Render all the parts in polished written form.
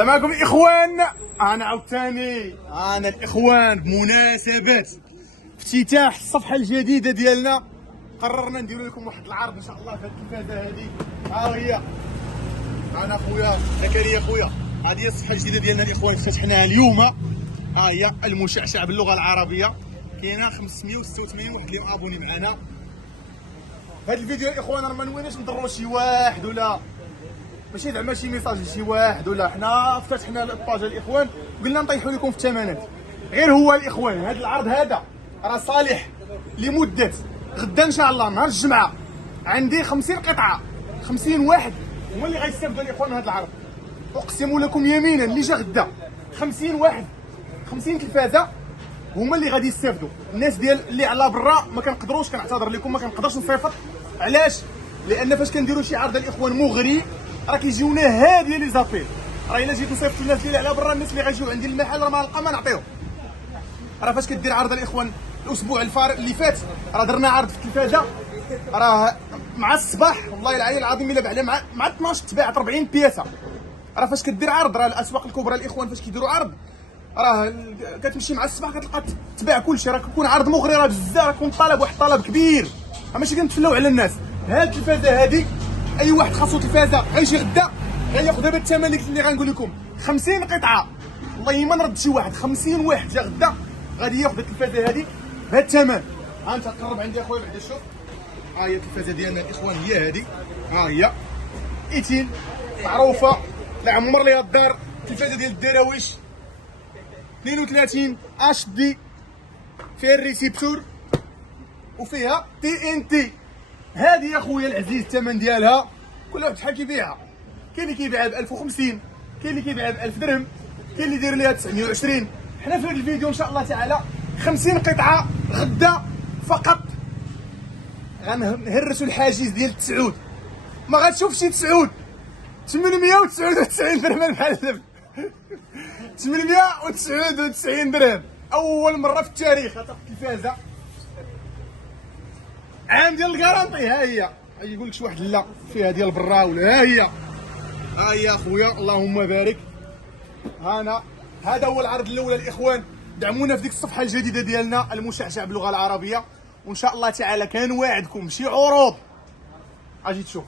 السلام عليكم الاخوان. انا عاوتاني الاخوان بمناسبه افتتاح الصفحه الجديده ديالنا قررنا نديروا لكم واحد العرض ان شاء الله في هذه التلفازه هذه. ها هي انا خويا زكريا خويا، هذه هي الصفحه الجديده ديالنا الاخوان، فتحناها اليوم. ها هي المشعشع باللغه العربيه، كاينه 586 واحد اللي ابوني معنا. في هذا الفيديو الاخوان راه ما نويناش نضروا شي واحد ولا ماشي زعما شي ميساج لشي واحد ولا، حنا فتحنا الباج الاخوان وقلنا نطيحوا لكم في الثمنات. غير هو الاخوان هذا العرض هذا راه صالح لمده غدا ان شاء الله نهار الجمعه. عندي 50 قطعه، 50 واحد هما اللي غيستافدوا الاخوان من هذا العرض. اقسم لكم يمينا اللي جا غدا 50 واحد 50 تلفازه هما اللي غادي يستافدوا. الناس ديال اللي على برا ما كنقدروش، كنعتذر لكم ما كنقدرش نصيفط. علاش؟ لان فاش كنديروا شي عرض الاخوان مغري راه كيجيونا هاديه لي زابيل. راه الا جيت نصيفط الناس اللي على برا، الناس اللي غيجيو عندي المحل راه ما نلقى ما نعطيهم. راه فاش كدير عرض الاخوان الاسبوع اللي فات راه درنا عرض في التلفازه، راه مع الصباح والله العلي العظيم الا بعلى مع 12 تباعت 40 بياسه. راه فاش كدير عرض راه الاسواق الكبرى الاخوان فاش كيديروا عرض راه كتمشي مع الصباح كتلقى تباع كلشي. راه كيكون عرض مغري، راه بزاف كيكون طلب، واحد الطلب كبير، ماشي كنتفلاو على الناس. هاد التلفازه هادي اي واحد خاصو تلفازه غيجي غدا غياخذ دابا الثمن اللي غنقول لكم 50 قطعه. والله ما نرد شي واحد، 50 واحد جا غدا غادي ياخذ التلفازه هادي بهذا الثمن. ها انت قرب عندي اخويا بعدا شوف. ها هي التلفازه ديالنا الاخوان هي هادي. ها هي ايتين معروفه لا عمر ليها الدار. التلفازه ديال الدراويش 32 اش دي، فيها الريسيبتور وفيها تي ان تي. هذه يا خويا العزيز الثمن ديالها كل واحد شحال كيبيعها. كاين اللي كيبيعها ب 1050، كاين اللي كيبيعها ب 1000 درهم، كاين اللي يدير ليها 920. حنا في هذا الفيديو ان شاء الله تعالى 50 قطعه غدا فقط غنهرسوا الحاجز ديال 9. ما غتشوفش 9 899 درهم المعلم 899 درهم اول مره في التاريخ غتاخذ التلفازه عام ديال الكارونتي. ها هي يقول لك شي واحد لا فيها ديال برا ولا. ها هي اخويا اللهم بارك. هانا هذا هو العرض الاول الاخوان. دعمونا في ديك الصفحه الجديده ديالنا المشعشع باللغه العربيه، وان شاء الله تعالى كنواعدكم شي عروض اجي تشوف.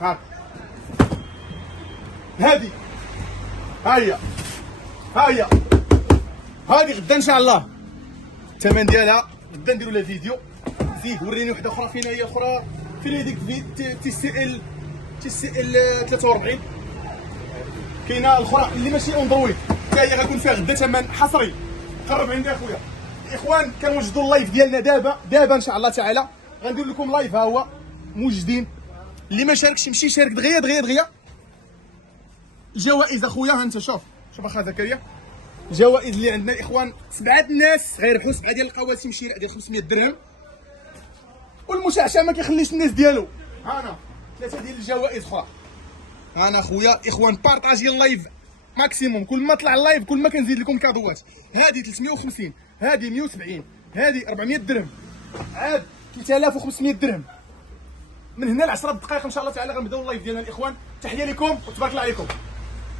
ها هذه ها هي هذه غدا ان شاء الله الثمن ديالها غدا نديروا لها فيديو. زيد وريني وحده اخرى. فين هي اخرى؟ فين هي ديك تي سي ال 43؟ كاينه الاخرى اللي ماشي اندرويد حتى هي غيكون فيها غدا ثمن حصري. قرب عندي اخويا. الاخوان كنوجدوا اللايف ديالنا دابا ان شاء الله تعالى غندير لكم لايف. ها هو موجدين، اللي ما شاركش يمشي يشارك دغيا. الجوائز اخويا ها انت شوف اخا زكريا. الجوائز اللي عندنا الاخوان 7 الناس غيربحوا 7 ديال القواسم شراء ديال 500 درهم، والمشعشع ما كيخليش الناس ديالو. هانا 3 ديال الجوائز اخرى. هانا اخويا اخوان بارطاجي اللايف ماكسيموم، كل ما طلع اللايف كل ما كنزيد لكم كادوات. هذه 350، هذه 170، هذه 400 درهم، عاد 3500 درهم. من هنا ل 10 دقائق ان شاء الله تعالى غنبداو اللايف ديالنا الاخوان. تحيه لكم وتبارك الله عليكم.